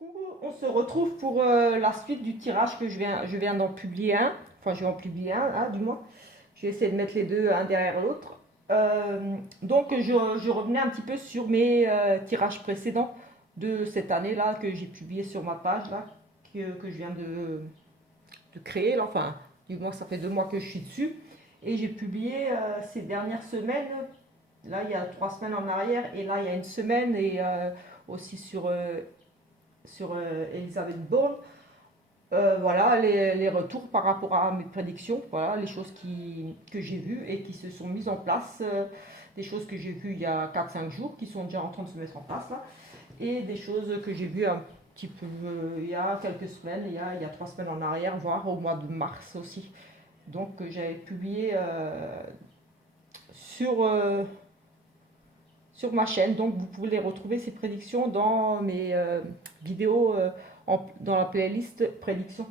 Coucou, on se retrouve pour la suite du tirage que je viens d'en publier un. Enfin, je vais en publier un, hein, du moins. Je vais essayer de mettre les deux un derrière l'autre. Donc, je revenais un petit peu sur mes tirages précédents de cette année-là que j'ai publié sur ma page, là, que je viens de créer. Là. Enfin, du moins, ça fait 2 mois que je suis dessus. Et j'ai publié ces dernières semaines. Là, il y a 3 semaines en arrière. Et là, il y a une semaine. Et aussi sur Elizabeth Bourne. Voilà les retours par rapport à mes prédictions, voilà les choses que j'ai vues et qui se sont mises en place, des choses que j'ai vues il y a 4 5 jours qui sont déjà en train de se mettre en place là, et des choses que j'ai vues un petit peu il y a quelques semaines, il y a 3 semaines en arrière, voire au mois de mars aussi. Donc j'avais publié sur, sur ma chaîne, donc vous pouvez les retrouver ces prédictions dans mes vidéos dans la playlist prédictions.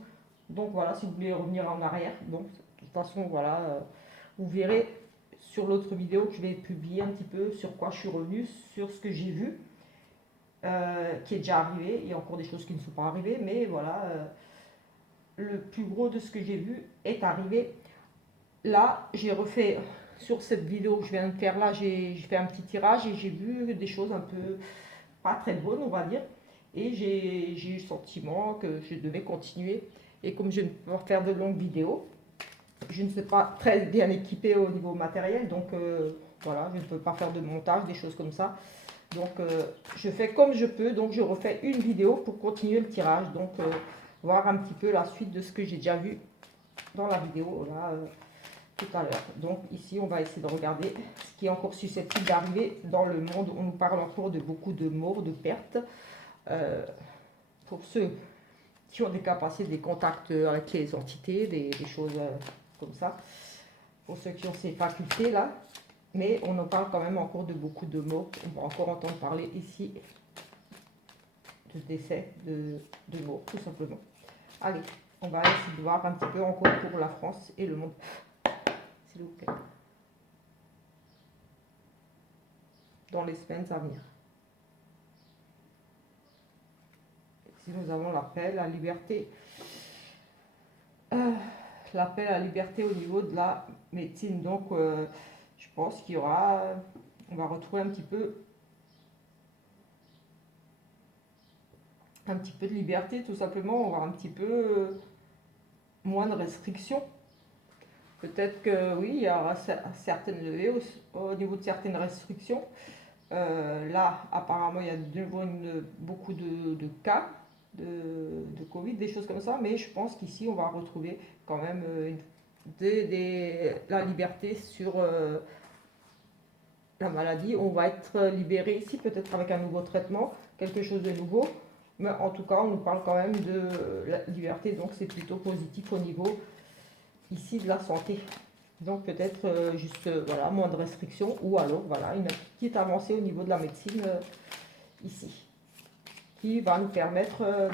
Donc voilà, si vous voulez revenir en arrière, donc de toute façon voilà, vous verrez sur l'autre vidéo que je vais publier un petit peu sur quoi je suis revenu, sur ce que j'ai vu, qui est déjà arrivé. Il y a encore des choses qui ne sont pas arrivées, mais voilà, le plus gros de ce que j'ai vu est arrivé. Là, j'ai refait sur cette vidéo que je viens de faire là, j'ai fait un petit tirage et j'ai vu des choses un peu pas très bonnes, on va dire. Et j'ai eu le sentiment que je devais continuer. Et comme je ne peux pas faire de longues vidéos, je ne suis pas très bien équipée au niveau matériel, donc voilà, je ne peux pas faire de montage, des choses comme ça. Donc je fais comme je peux, donc je refais une vidéo pour continuer le tirage, donc voir un petit peu la suite de ce que j'ai déjà vu dans la vidéo là tout à l'heure. Donc ici on va essayer de regarder ce qui est encore susceptible d'arriver dans le monde. On nous parle encore de beaucoup de morts, de pertes. Euh, pour ceux qui ont des capacités, des contacts avec les entités, des choses comme ça, pour ceux qui ont ces facultés là, mais on en parle quand même encore de beaucoup de morts. On va encore entendre parler ici de décès, de morts, tout simplement. Allez, on va essayer de voir un petit peu encore pour la France et le monde, s'il vous plaît, dans les semaines à venir. Ici, nous avons l'appel à la liberté. L'appel à la liberté au niveau de la médecine. Donc, je pense qu'il y aura. On va retrouver un petit peu de liberté, tout simplement. On va avoir un petit peu moins de restrictions. Peut-être que oui, il y aura certaines levées au niveau de certaines restrictions. Là, apparemment, il y a de nouveau beaucoup de cas de Covid, des choses comme ça, mais je pense qu'ici, on va retrouver quand même la liberté sur la maladie. On va être libéré ici, peut-être avec un nouveau traitement, quelque chose de nouveau, mais en tout cas, on nous parle quand même de la liberté, donc c'est plutôt positif au niveau ici de la santé. Donc peut-être juste voilà, moins de restrictions ou alors voilà, une petite avancée au niveau de la médecine ici qui va nous permettre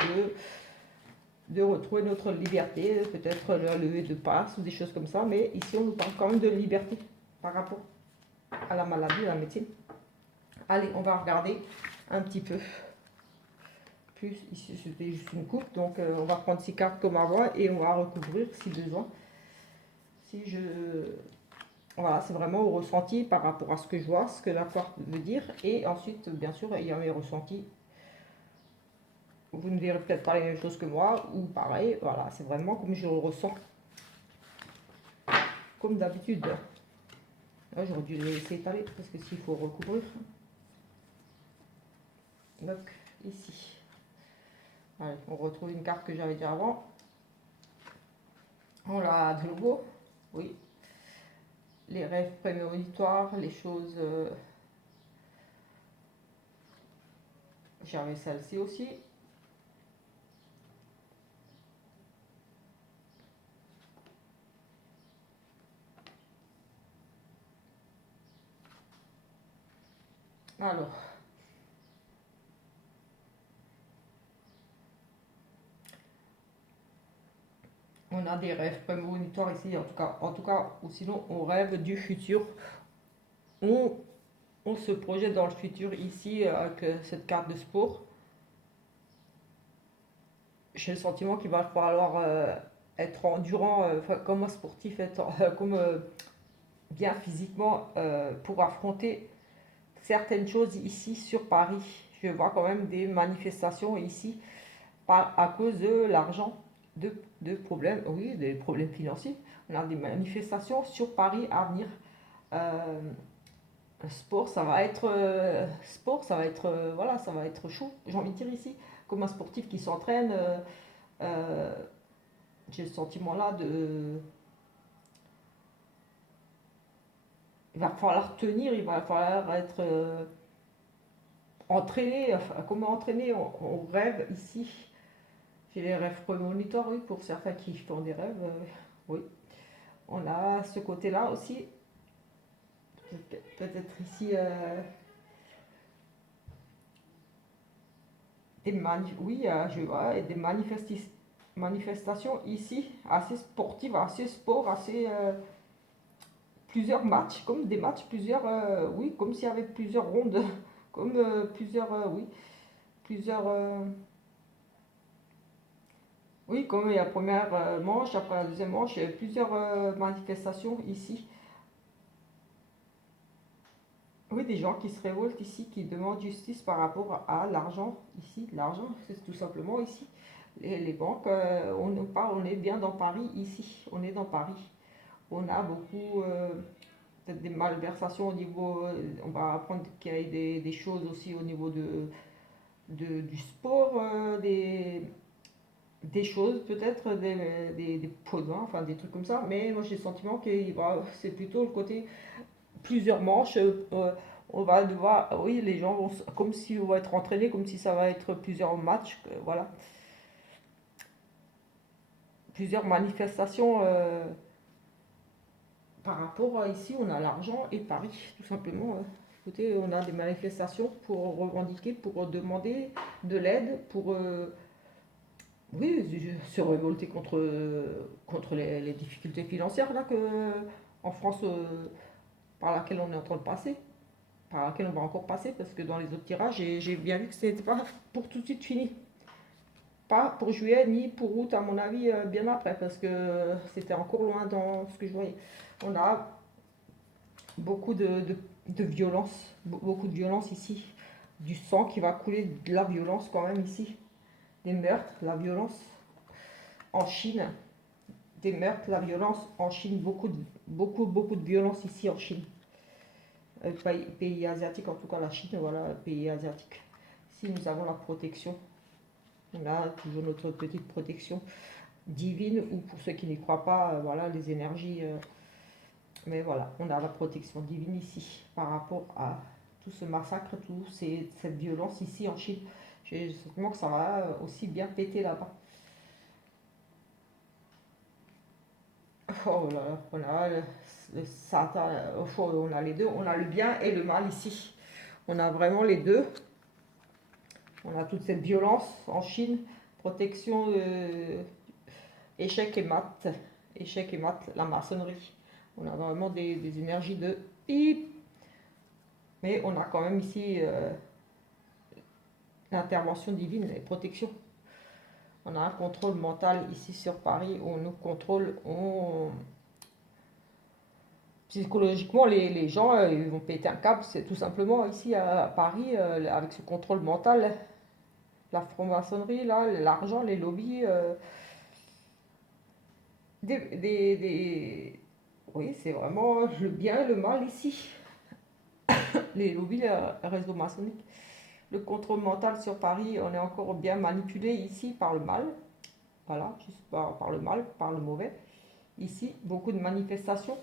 de retrouver notre liberté, peut-être la levée de passe ou des choses comme ça, mais ici on nous parle quand même de liberté par rapport à la maladie, à la médecine. Allez, on va regarder un petit peu plus. Ici c'était juste une coupe, donc on va prendre 6 cartes comme avant et on va recouvrir si besoin. Si je Voilà, c'est vraiment au ressenti par rapport à ce que je vois, ce que la carte veut dire. Et ensuite, bien sûr, il y a mes ressentis. Vous ne verrez peut-être pas les mêmes choses que moi, ou pareil. Voilà, c'est vraiment comme je le ressens, comme d'habitude. Là, j'aurais dû les laisser étaler, parce que s'il faut recouvrir. Donc, ici. Allez, on retrouve une carte que j'avais déjà avant. On l'a de nouveau. Oui. Les rêves prémonitoires, les choses... j'avais celle-ci aussi. Alors, on a des rêves prémonitoires ici, en tout cas, ou sinon on rêve du futur. On, on se projette dans le futur ici avec cette carte de sport. j'ai le sentiment qu'il va falloir être endurant, enfin, comme un sportif, être comme bien physiquement pour affronter certaines choses ici sur Paris. Je vois quand même des manifestations ici à cause de l'argent, de problèmes, oui, des problèmes financiers. On a des manifestations sur Paris à venir. Euh, sport, ça va être voilà, ça va être chaud. J'ai envie de dire ici, comme un sportif qui s'entraîne, euh, j'ai le sentiment là de, il va falloir tenir, il va falloir être entraîné. Enfin, comment entraîner? On rêve ici. J'ai les rêves prémonitoires, oui, pour certains qui font des rêves, oui. On a ce côté-là aussi. Peut-être ici oui, je vois, et des manifestations ici assez sportives, assez sport, assez plusieurs matchs, comme des matchs, plusieurs, oui, comme s'il y avait plusieurs rondes, comme plusieurs, oui, plusieurs, oui, comme la première manche, après la deuxième manche, il y avait plusieurs manifestations ici. Oui, des gens qui se révoltent ici, qui demandent justice par rapport à l'argent ici. L'argent, c'est tout simplement ici. Les banques, on est bien dans Paris ici. On est dans Paris. On a beaucoup, peut-être des malversations au niveau. On va apprendre qu'il y a des choses aussi au niveau du sport, des choses, peut-être des pots de vin, enfin des trucs comme ça. Mais moi j'ai le sentiment que c'est plutôt le côté plusieurs manches. On va devoir, oui, les gens vont, comme si on va être entraînés, comme si ça va être plusieurs matchs, voilà, plusieurs manifestations par rapport à ici, on a l'argent et Paris, tout simplement. Écoutez, on a des manifestations pour revendiquer, pour demander de l'aide, pour oui, se révolter contre les difficultés financières là que en France par laquelle on est en train de passer. Par laquelle on va encore passer, parce que dans les autres tirages, j'ai bien vu que c'était pas pour tout de suite fini. Pas pour juillet ni pour août, à mon avis, bien après, parce que c'était encore loin dans ce que je voyais. On a beaucoup de violence, beaucoup de violence ici. Du sang qui va couler, de la violence quand même ici. Des meurtres, la violence en Chine. Des meurtres, la violence en Chine. Beaucoup de violence ici en Chine. Pays asiatique, en tout cas la Chine, voilà, pays asiatique. Si nous avons la protection, on a toujours notre petite protection divine, ou pour ceux qui n'y croient pas, voilà, les énergies. Mais voilà, on a la protection divine ici par rapport à tout ce massacre, cette violence ici en Chine. J'ai le sentiment que ça va aussi bien péter là-bas. Oh là là, le Satan, on a les deux, on a le bien et le mal ici. On a vraiment les deux. On a toute cette violence en Chine, protection, échec et mat, la maçonnerie. On a vraiment des énergies de hip, mais on a quand même ici l'intervention divine et protection. On a un contrôle mental ici sur Paris, on nous contrôle, psychologiquement les gens ils vont péter un câble, c'est tout simplement ici à Paris avec ce contrôle mental, la franc-maçonnerie, là, l'argent, les lobbies, oui, c'est vraiment le bien et le mal ici. Les lobbies, les réseaux maçonniques. Le contrôle mental sur Paris, on est encore bien manipulé ici par le mal. Voilà, juste par le mal, par le mauvais. Ici, beaucoup de manifestations.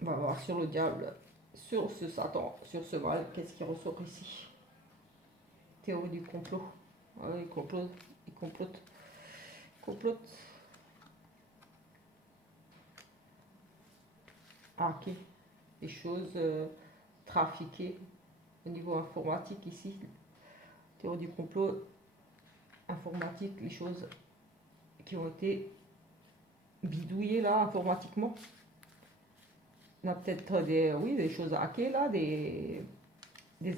On va voir sur le diable, sur ce Satan, sur ce mal, qu'est-ce qui ressort ici. Théorie du complot. Ouais, il complote, il complote, il complote. Hacker des choses, trafiquées au niveau informatique ici. Théorie du complot informatique, les choses qui ont été bidouillées là informatiquement. On a peut-être oui, des choses à hacker là, des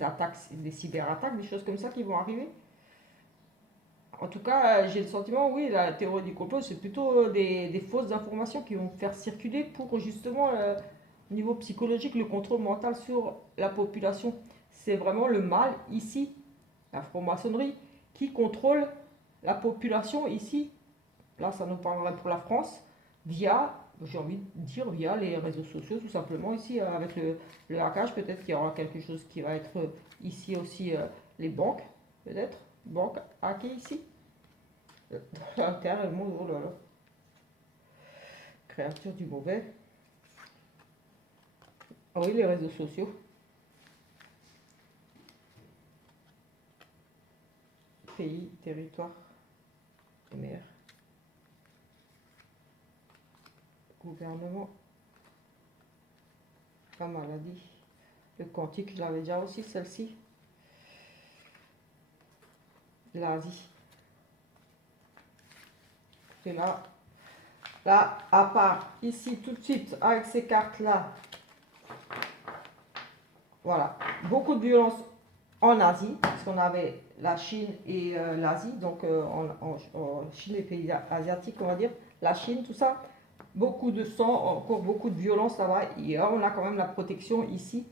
attaques, des cyberattaques, des choses comme ça qui vont arriver. En tout cas, j'ai le sentiment, oui, la théorie du complot, c'est plutôt des fausses informations qui vont faire circuler pour justement, au niveau psychologique, le contrôle mental sur la population. C'est vraiment le mal ici, la franc-maçonnerie, qui contrôle la population ici. Là, ça nous parlerait pour la France, via, j'ai envie de dire, via les réseaux sociaux, tout simplement. Ici, avec le hackage, peut-être qu'il y aura quelque chose qui va être ici aussi, les banques, peut-être, banques hackées ici. Carrément, oh là là. Créature du mauvais. Ah oui, les réseaux sociaux. Pays, territoire, mer, gouvernement, la maladie. Le quantique, je l'avais déjà aussi, celle-ci. L'Asie. C'est là. Là, à part ici, tout de suite, avec ces cartes-là, voilà. Beaucoup de violence en Asie, parce qu'on avait la Chine et l'Asie, donc en Chine, les pays asiatiques, on va dire, la Chine, tout ça. Beaucoup de sang, encore beaucoup de violence là-bas. Et on a quand même la protection ici.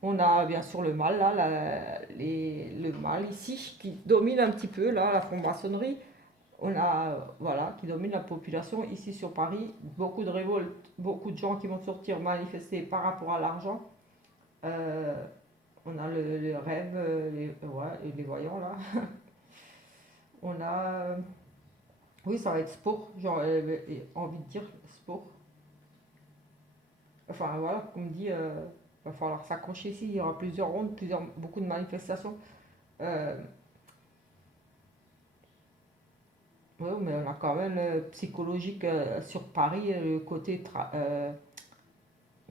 On a bien sûr le mal, là, le mal ici, qui domine un petit peu, là, la franc-maçonnerie. On a, voilà, qui domine la population ici sur Paris. Beaucoup de révoltes, beaucoup de gens qui vont sortir manifester par rapport à l'argent. Euh, on a le rêve, ouais, les voyants, là. On a, oui, ça va être sport, genre, envie de dire sport. Enfin, voilà, comme dit, va falloir s'accrocher ici. Il y aura plusieurs rondes, beaucoup de manifestations. Euh, ouais, mais on a quand même psychologique sur Paris, le côté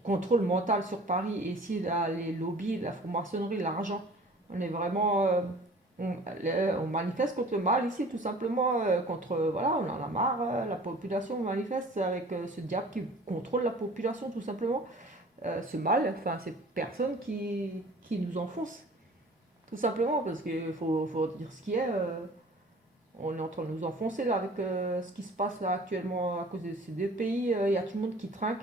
contrôle mental sur Paris. Et ici, là, les lobbies, la franc-maçonnerie, l'argent, on est vraiment. On manifeste contre le mal ici, tout simplement. Contre. Voilà, on en a marre. La population manifeste avec ce diable qui contrôle la population, tout simplement. Ce mal, enfin, ces personnes qui nous enfoncent. Tout simplement, parce qu'il faut dire ce qui est. On est en train de nous enfoncer là avec ce qui se passe là actuellement à cause de ces deux pays. Il y a tout le monde qui trinque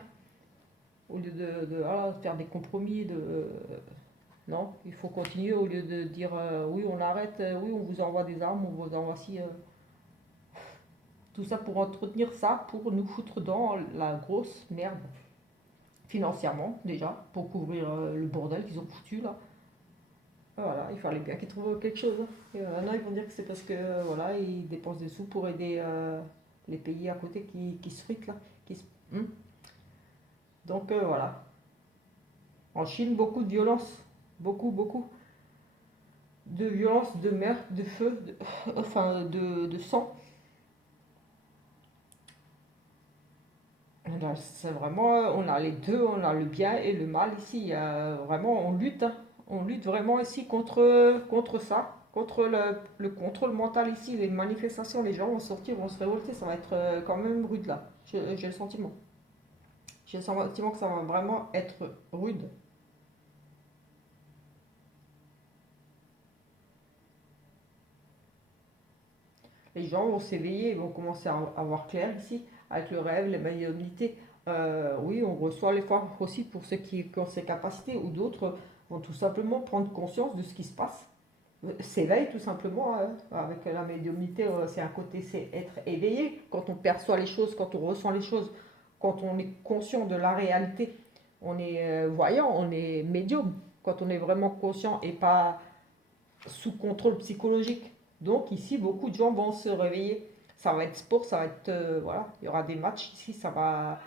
au lieu voilà, faire des compromis. Non, il faut continuer au lieu de dire oui, on arrête, oui, on vous envoie des armes, on vous envoie si. Tout ça pour entretenir ça, pour nous foutre dans la grosse merde. Financièrement, déjà, pour couvrir le bordel qu'ils ont foutu là. Voilà, il fallait bien qu'ils trouvent quelque chose, hein. Et maintenant, ils vont dire que c'est parce que voilà, ils dépensent des sous pour aider les pays à côté qui se fritent là. Hmm. Donc voilà. En Chine, beaucoup de violence. Beaucoup, beaucoup de violence, de meurtre, de feu, enfin de sang. C'est vraiment, on a les deux, on a le bien et le mal ici. Il y a vraiment, on lutte, hein. On lutte vraiment ici contre ça, contre le contrôle mental ici. Les manifestations, les gens vont sortir, vont se révolter. Ça va être quand même rude là. J'ai le sentiment. J'ai le sentiment que ça va vraiment être rude. Les gens vont s'éveiller, ils vont commencer à voir clair ici, avec le rêve, les médiumnités. Oui, on reçoit les fois aussi pour ceux qui ont ces capacités, ou d'autres vont tout simplement prendre conscience de ce qui se passe. S'éveille tout simplement avec la médiumnité, c'est un côté, c'est être éveillé quand on perçoit les choses, quand on ressent les choses, quand on est conscient de la réalité. On est voyant, on est médium, quand on est vraiment conscient et pas sous contrôle psychologique. Donc ici, beaucoup de gens vont se réveiller. Ça va être sport, ça va être... voilà, il y aura des matchs ici, ça va...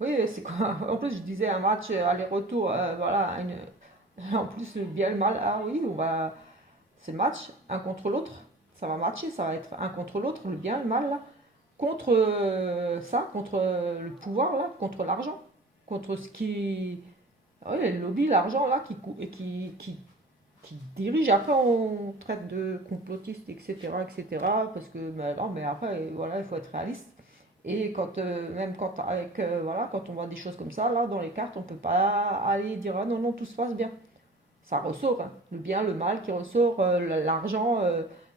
Oui, c'est quoi? En plus, je disais un match aller-retour, voilà. En plus, le bien et le mal, ah oui, on va... C'est le match, un contre l'autre. Ça va matcher, ça va être un contre l'autre, le bien, le mal, là. Contre ça, contre le pouvoir, là, contre l'argent. Contre ce qui... Ah oui, le lobby, l'argent, là, qui dirige. Après, on traite de complotistes, etc., etc. Parce que, mais non, mais après, voilà, il faut être réaliste. Et même quand, voilà, quand on voit des choses comme ça, là, dans les cartes, on peut pas aller dire, ah non, non, tout se passe bien. Ça ressort, hein. Le bien, le mal qui ressort, l'argent,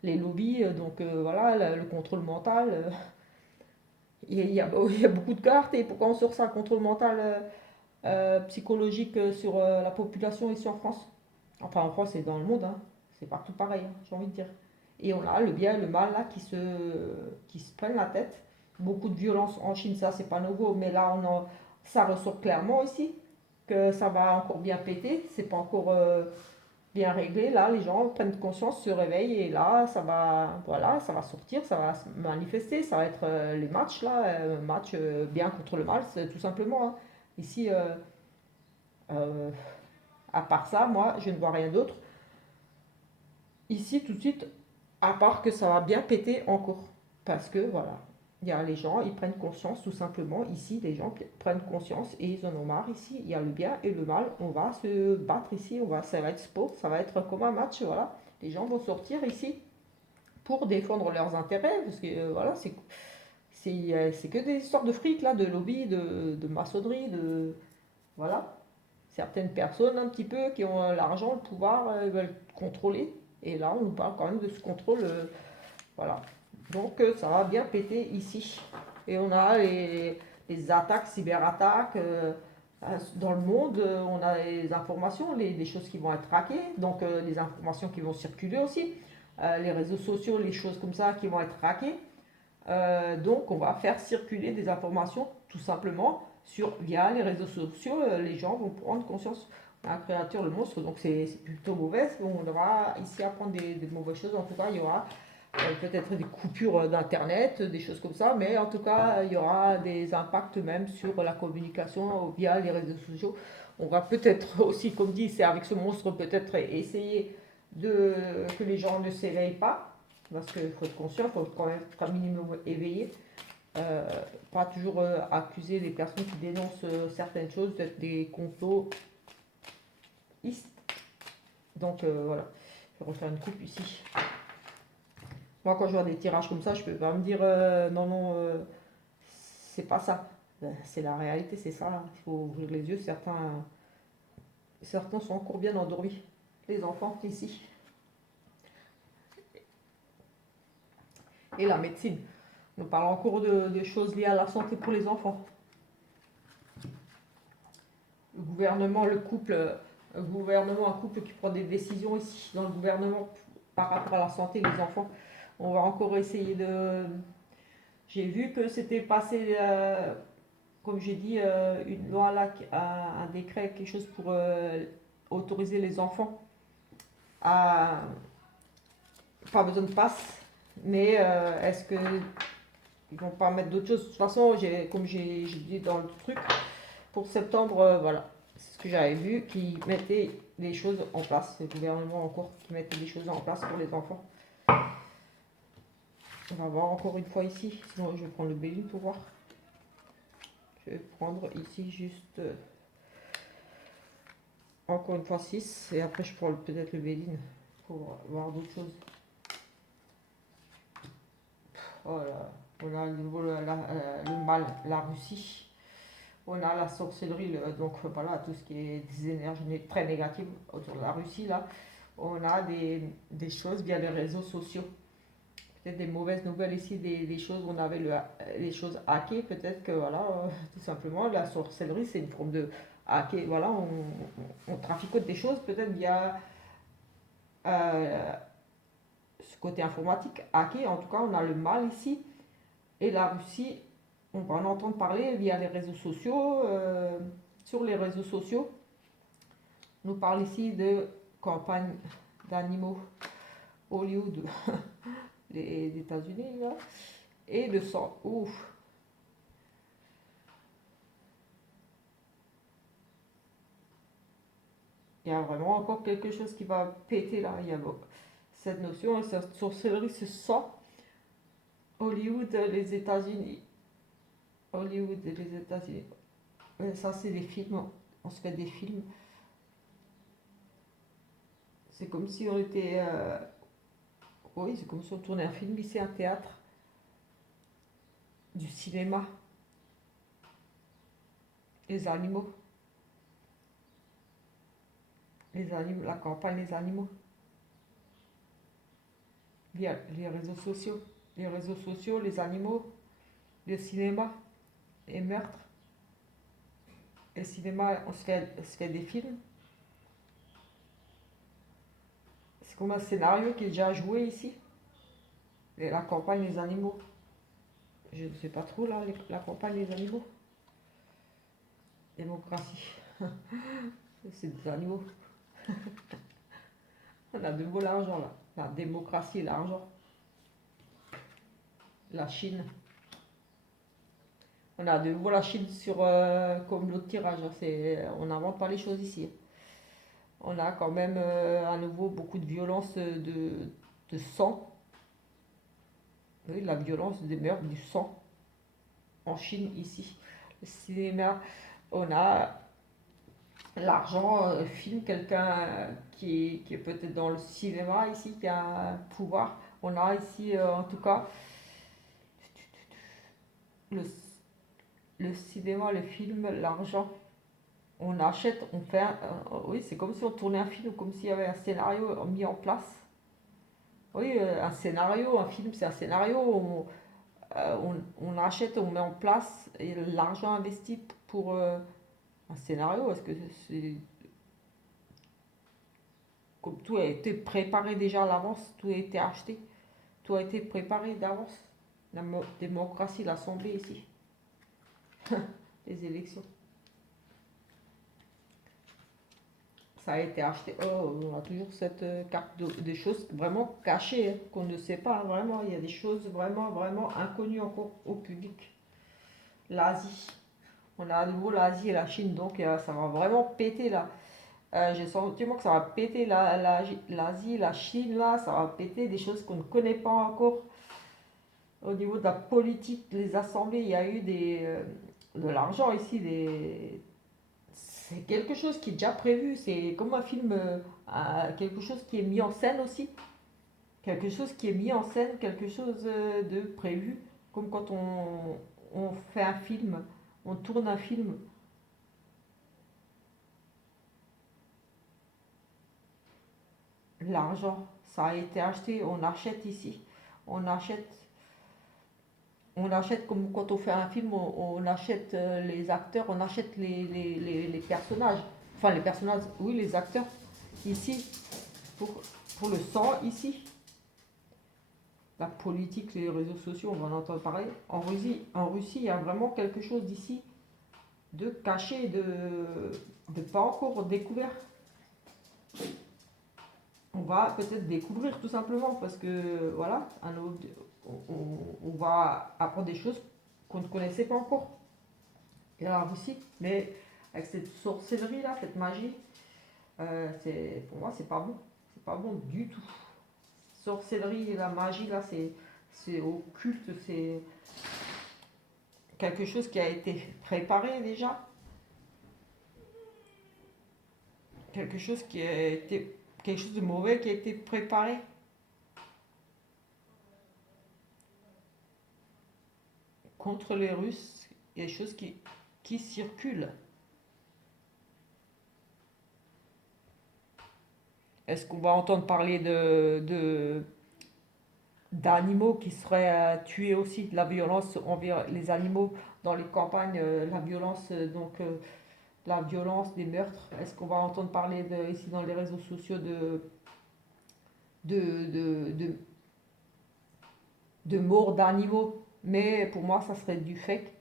les lobbies, donc voilà, le contrôle mental. Il y a beaucoup de cartes, et pourquoi on sort ça, contrôle mental psychologique sur la population ici en France? Enfin, en France et dans le monde, hein. C'est partout pareil, hein, j'ai envie de dire. Et on a le bien et le mal là qui se prennent la tête. Beaucoup de violence en Chine, ça c'est pas nouveau, mais là ça ressort clairement ici que ça va encore bien péter. C'est pas encore bien réglé. Là, les gens prennent conscience, se réveillent et là, voilà, ça va sortir, ça va se manifester. Ça va être les matchs là, match bien contre le mal, c'est tout simplement, hein. Ici, euh, à part ça, moi, je ne vois rien d'autre. Ici, tout de suite, à part que ça va bien péter encore. Parce que, voilà, il y a les gens, ils prennent conscience, tout simplement. Ici, les gens prennent conscience et ils en ont marre. Ici, il y a le bien et le mal. On va se battre ici, ça va être sport, ça va être comme un match, voilà. Les gens vont sortir ici pour défendre leurs intérêts. Parce que, voilà, c'est que des histoires de fric, là, de lobby, de maçonnerie, de. Voilà, certaines personnes un petit peu qui ont l'argent, le pouvoir, veulent contrôler. Et là, on nous parle quand même de ce contrôle. Voilà. Donc ça va bien péter ici. Et on a les attaques, cyberattaques dans le monde. On a les informations, des choses qui vont être traquées. Donc les informations qui vont circuler aussi. Les réseaux sociaux, les choses comme ça qui vont être traquées. Donc on va faire circuler des informations tout simplement via les réseaux sociaux. Les gens vont prendre conscience un créateur, le monstre, donc c'est plutôt mauvais. On devra ici apprendre des mauvaises choses. En tout cas, il y aura peut-être des coupures d'internet, des choses comme ça, mais en tout cas, il y aura des impacts même sur la communication via les réseaux sociaux. On va peut-être aussi, comme dit, c'est avec ce monstre, peut-être essayer que les gens ne s'éveillent pas, parce qu'il faut être conscient, il faut quand même être un minimum éveillé. Euh, Pas toujours accuser les personnes qui dénoncent certaines choses d'être des complotistes. Donc voilà, je vais refaire une coupe ici. Moi, quand je vois des tirages comme ça, je peux pas me dire non, non, c'est pas ça. C'est la réalité, c'est ça. Il faut ouvrir les yeux. Certains sont encore bien endormis. Les enfants ici. Et la médecine. Nous parlons encore de choses liées à la santé pour les enfants. Le gouvernement, le gouvernement, un couple qui prend des décisions ici dans le gouvernement par rapport à la santé des enfants. On va encore essayer de. J'ai vu que c'était passé, comme j'ai dit, une loi là, un décret, quelque chose pour autoriser les enfants à. Pas besoin de passe, mais est-ce que ils vont pas mettre d'autres choses? De toute façon, comme j'ai dit dans le truc, pour septembre, voilà, c'est ce que j'avais vu, qui mettait des choses en place, le gouvernement encore, qui mettait des choses en place pour les enfants. On va voir encore une fois ici, sinon je vais prendre le Béline pour voir. Je vais prendre ici juste encore une fois 6 et après je prends peut-être le Béline pour voir d'autres choses. Voilà. On a le mal, la Russie. On a la sorcellerie, donc voilà, tout ce qui est des énergies très négatives autour de la Russie là. On a des choses via les réseaux sociaux. Peut-être des mauvaises nouvelles ici, des choses où on avait les choses hackées. Peut-être que voilà, tout simplement, la sorcellerie c'est une forme de hacker. Voilà, on traficote des choses peut-être via euh, ce côté informatique hacké. En tout cas, on a le mal ici. Et la Russie, on va en entendre parler via les réseaux sociaux. Sur les réseaux sociaux, on nous parle ici de campagne d'animaux Hollywood, les États-Unis, là, et de sang. Ouf! Il y a vraiment encore quelque chose qui va péter là. Il y a cette notion, cette sorcellerie, ce sang. Hollywood, les États-Unis. Hollywood, les États-Unis. Ça, c'est des films. On se fait des films. C'est comme si on était. Oui, c'est comme si on tournait un film ici, un théâtre. du cinéma, les animaux, les animaux, la campagne des animaux, via les réseaux sociaux. Les réseaux sociaux, les animaux, le cinéma, les meurtres. Le cinéma, on se fait des films. C'est comme un scénario qui est déjà joué ici. Et la campagne des animaux. Je ne sais pas trop là, la campagne des animaux. Démocratie. C'est des animaux. On a de nouveau l'argent là. La démocratie, l'argent. La Chine. On a de nouveau la Chine sur comme l'autre tirage, hein. On n'invente pas les choses ici. On a quand même à nouveau beaucoup de violence de sang. Oui, la violence des meurtres, du sang en Chine ici. Le cinéma, on a l'argent, filme quelqu'un qui est peut-être dans le cinéma ici, qui a un pouvoir. On a ici en tout cas le, le cinéma, le film, l'argent. On achète, on fait oui, c'est comme si on tournait un film, comme s'il y avait un scénario mis en place. Oui, un scénario, un film, c'est un scénario. On achète, on met en place et l'argent investi pour un scénario. Est-ce que c'est comme tout a été préparé déjà à l'avance, tout a été acheté, tout a été préparé d'avance. La démocratie, l'Assemblée ici, les élections. Ça a été acheté. Oh, on a toujours cette carte des choses vraiment cachées, hein, qu'on ne sait pas, hein, vraiment. Il y a des choses vraiment, vraiment inconnues encore au public. L'Asie. On a à nouveau l'Asie et la Chine, donc ça va vraiment péter là. J'ai le sentiment que ça va péter l'Asie, la Chine là, ça va péter des choses qu'on ne connaît pas encore. Au niveau de la politique, les assemblées, il y a eu de l'argent ici, c'est quelque chose qui est déjà prévu, c'est comme un film, quelque chose qui est mis en scène aussi, quelque chose qui est mis en scène, quelque chose de prévu, comme quand on fait un film, on tourne un film. L'argent, ça a été acheté, on achète ici, on achète, on achète comme quand on fait un film, on achète les acteurs, on achète les personnages, enfin les personnages, oui les acteurs, ici, pour, pour le sang, ici. La politique, les réseaux sociaux, on va en entendre parler. En Russie, il y a vraiment quelque chose d'ici de caché, de pas encore découvert. On va peut-être découvrir tout simplement parce que voilà, on va apprendre des choses qu'on ne connaissait pas encore. Et la Russie, mais avec cette sorcellerie là, cette magie, pour moi c'est pas bon. C'est pas bon du tout. Sorcellerie et la magie là, c'est occulte, c'est quelque chose qui a été préparé déjà, quelque chose qui a été quelque chose de mauvais qui a été préparé contre les Russes. Il y a des choses qui circulent. Est-ce qu'on va entendre parler d'animaux qui seraient tués aussi, de la violence envers les animaux dans les campagnes, la violence la violence, des meurtres? Est-ce qu'on va entendre parler ici dans les réseaux sociaux de, de, de, de morts d'animaux? Mais pour moi, ça serait du fake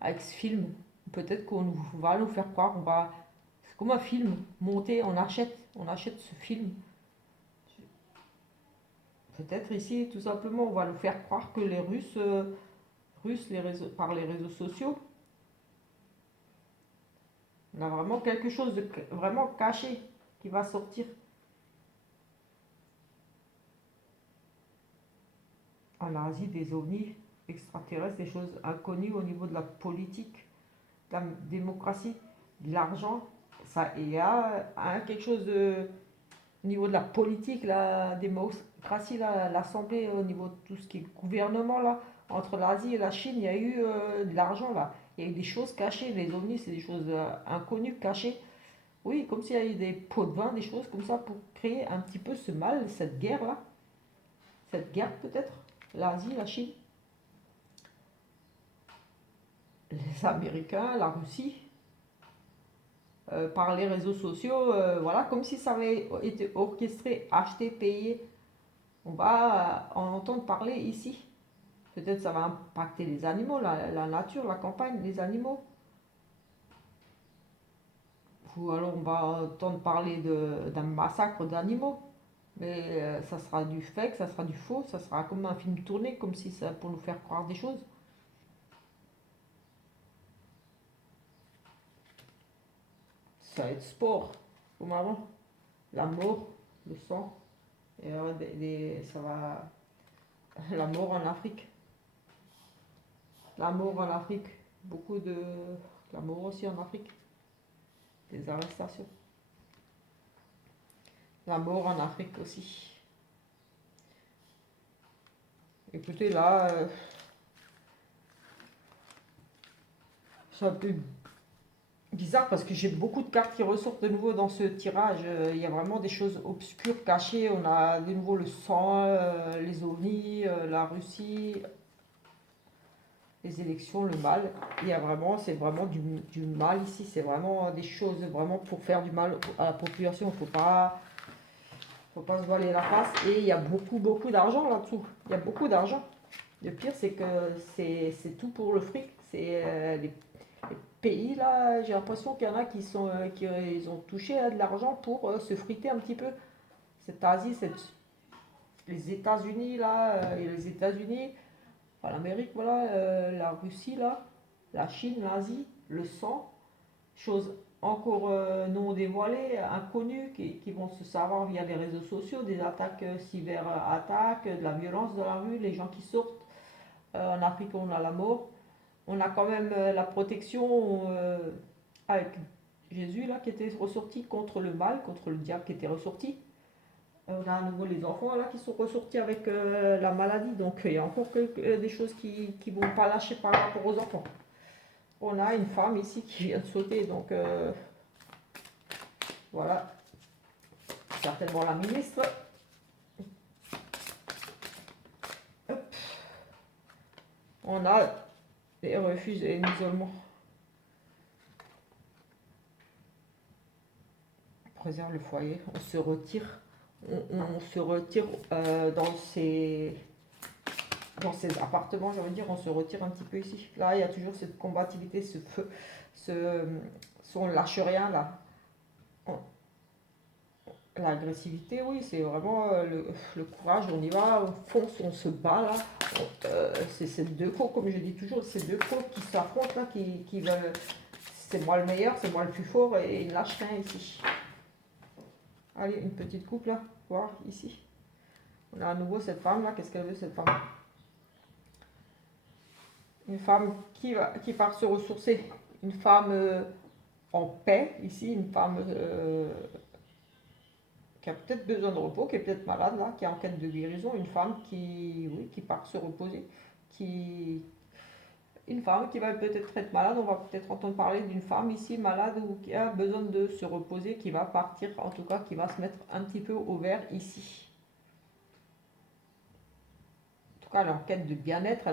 avec ce film. Peut-être qu'on va nous faire croire, c'est comme un film monté, on achète ce film. Peut-être ici, tout simplement, on va nous faire croire que les Russes par les réseaux sociaux, on a vraiment quelque chose de vraiment caché qui va sortir. En Asie, des ovnis extraterrestres, des choses inconnues au niveau de la politique, de la démocratie, de l'argent. Ça, il y a quelque chose au niveau de la politique, la démocratie, l'Assemblée, au niveau de tout ce qui est gouvernement, là. Entre l'Asie et la Chine, il y a eu de l'argent là. Il y a eu des choses cachées. Les ovnis, c'est des choses inconnues, cachées. Oui, comme s'il y a eu des pots de vin, des choses comme ça pour créer un petit peu ce mal, cette guerre-là. Cette guerre peut-être. L'Asie, la Chine, les Américains, la Russie, par les réseaux sociaux, voilà, comme si ça avait été orchestré, acheté, payé. On va en entendre parler ici. Peut-être ça va impacter les animaux, la nature, la campagne, les animaux. Ou alors on va entendre parler d'un massacre d'animaux. Mais ça sera du fake, ça sera du faux, ça sera comme un film tourné, comme si ça pour nous faire croire des choses. Ça va être sport, comme avant. La mort, le sang, et ça va. La mort en Afrique. La mort en Afrique. Beaucoup de. La mort aussi en Afrique. Des arrestations. La mort en Afrique aussi. Écoutez, là, c'est un peu bizarre parce que j'ai beaucoup de cartes qui ressortent de nouveau dans ce tirage. Il y a vraiment des choses obscures, cachées. On a de nouveau le sang, les ovnis, la Russie, les élections, le mal. Il y a vraiment, c'est vraiment du mal ici. C'est vraiment des choses vraiment pour faire du mal à la population. Faut pas se voiler la face. Et il y a beaucoup, beaucoup d'argent là-dessous. Il y a beaucoup d'argent. Le pire, c'est que c'est tout pour le fric. C'est les pays là, j'ai l'impression qu'il y en a qui ils ont touché de l'argent pour se friter un petit peu. Cette Asie, les États-Unis là, et les États-Unis, enfin, l'Amérique, voilà, la Russie là, la Chine, l'Asie, le sang, choses encore non dévoilées, inconnues, qui vont se savoir via les réseaux sociaux, des attaques cyber-attaques, de la violence dans la rue, les gens qui sortent. En Afrique, on a la mort. On a quand même la protection avec Jésus là qui était ressorti contre le mal, contre le diable qui était ressorti. On a à nouveau les enfants là qui sont ressortis avec la maladie. Donc il y a encore des choses qui ne vont pas lâcher par rapport aux enfants. On a une femme ici qui vient de sauter, donc voilà, certainement la ministre. Hop. On a les refuges et l'isolement. On préserve le foyer, on se retire. On se retire dans ces appartements, j'ai envie de dire, on se retire un petit peu ici. Là, il y a toujours cette combativité, ce feu, on lâche rien là. L'agressivité, oui, c'est vraiment le courage, on y va, on fonce, on se bat là. C'est ces deux groupes, comme je dis toujours, ces deux groupes qui s'affrontent là, qui veulent. C'est moi le meilleur, c'est moi le plus fort et ils ne lâchent rien ici. Allez, une petite coupe là, voir ici. On a à nouveau cette femme là, qu'est-ce qu'elle veut cette femme? Une femme qui part se ressourcer, une femme en paix ici, une femme qui a peut-être besoin de repos, qui est peut-être malade là, qui est en quête de guérison, une femme oui, qui part se reposer, une femme qui va peut-être être malade, on va peut-être entendre parler d'une femme ici malade ou qui a besoin de se reposer, qui va partir, en tout cas qui va se mettre un petit peu au vert ici. En tout cas, elle est en quête de bien-être,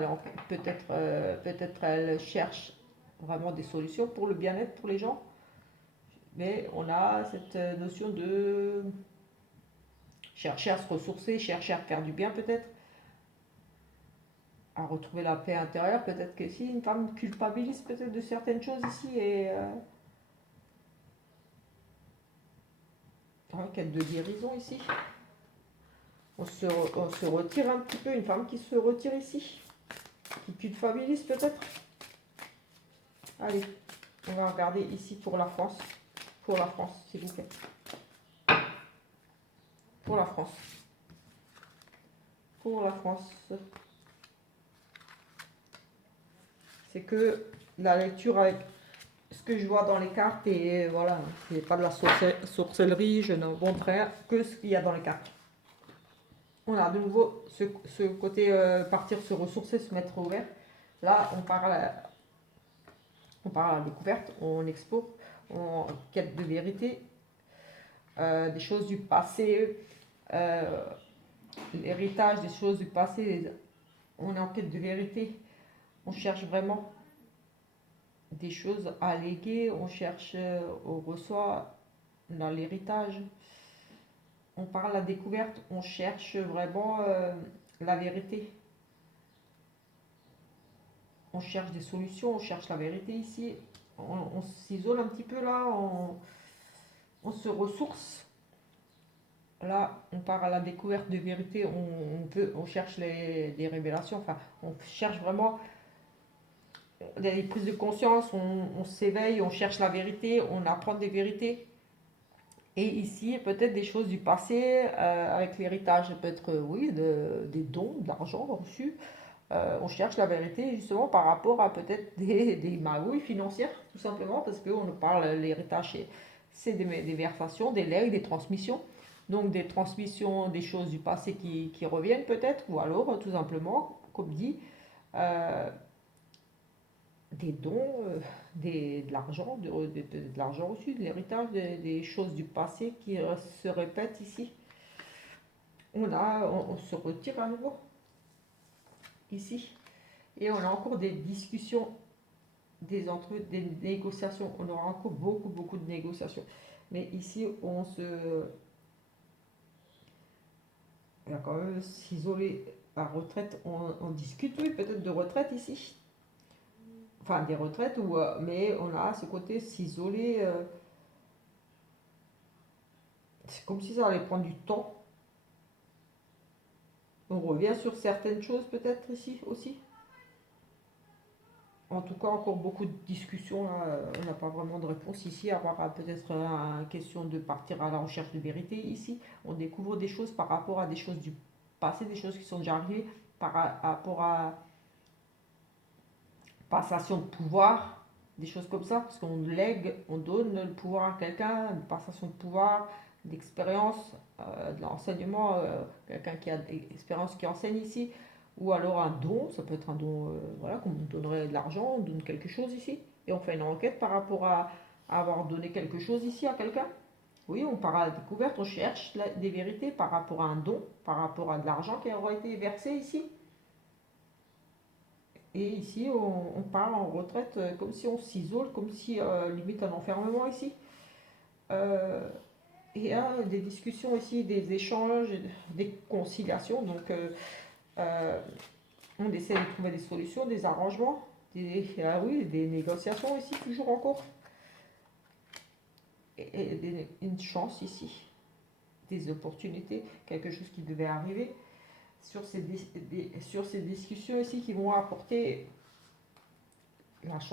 peut-être elle cherche vraiment des solutions pour le bien-être pour les gens, mais on a cette notion de chercher à se ressourcer, chercher à faire du bien peut-être, à retrouver la paix intérieure. Peut-être que si une femme culpabilise peut-être de certaines choses ici et en quête de guérison ici. On se retire un petit peu, une femme qui se retire ici, qui culpabilise peut-être. Allez, on va regarder ici pour la France. Pour la France, s'il vous plaît. Pour la France. Pour la France. C'est que la lecture avec ce que je vois dans les cartes et voilà, c'est pas de la sorcellerie, je ne montre rien que ce qu'il y a dans les cartes. On a de nouveau ce côté partir, se ressourcer, se mettre ouvert. Là, on parle à la découverte, on explore, on quête de vérité, des choses du passé, euh, l'héritage des choses du passé. On est en quête de vérité. On cherche vraiment des choses à léguer, on cherche, on reçoit dans l'héritage. On parle à la découverte, on cherche vraiment la vérité. On cherche des solutions, on cherche la vérité ici. On s'isole un petit peu là, on se ressource. Là, on part à la découverte de vérité, on cherche les révélations, enfin, on cherche vraiment des prises de conscience, on s'éveille, on cherche la vérité, on apprend des vérités. Et ici, peut-être des choses du passé avec l'héritage, peut-être, oui, des dons, de l'argent reçu. On cherche la vérité justement par rapport à peut-être des magouilles financières, tout simplement, parce qu'on parle, l'héritage, c'est des versations, des legs, des transmissions. Donc des transmissions, des choses du passé qui reviennent peut-être, ou alors tout simplement, comme dit, euh, des dons, de l'argent, de l'argent reçu, de l'héritage, des choses du passé qui se répètent ici. On se retire à nouveau ici. Et on a encore des discussions, des négociations. On aura encore beaucoup de négociations. Mais ici, il y a quand même s'isoler à retraite. On discute, oui, peut-être de retraite ici. Enfin, des retraites, mais on a ce côté s'isoler. C'est comme si ça allait prendre du temps. On revient sur certaines choses peut-être ici aussi. En tout cas, encore beaucoup de discussions là. On n'a pas vraiment de réponse ici, à part peut-être une question de partir à la recherche de vérité ici. On découvre des choses par rapport à des choses du passé, des choses qui sont déjà arrivées, par rapport à passation de pouvoir, des choses comme ça, parce qu'on lègue, on donne le pouvoir à quelqu'un, une passation de pouvoir, d'expérience, de l'enseignement, quelqu'un qui a des expériences qui enseigne ici, ou alors un don, ça peut être un don, voilà, comme on donnerait de l'argent, on donne quelque chose ici, et on fait une enquête par rapport à avoir donné quelque chose ici à quelqu'un. Oui, on part à la découverte, on cherche des vérités par rapport à un don, par rapport à de l'argent qui aura été versé ici. Et ici, on part en retraite comme si on s'isole, comme si limite un enfermement ici. Euh, et il y a des discussions ici, des échanges, des conciliations. Donc, euh, on essaie de trouver des solutions, des arrangements, oui, des négociations ici, toujours en cours. Et une chance ici, des opportunités, quelque chose qui devait arriver sur sur ces discussions ici qui vont apporter la chance.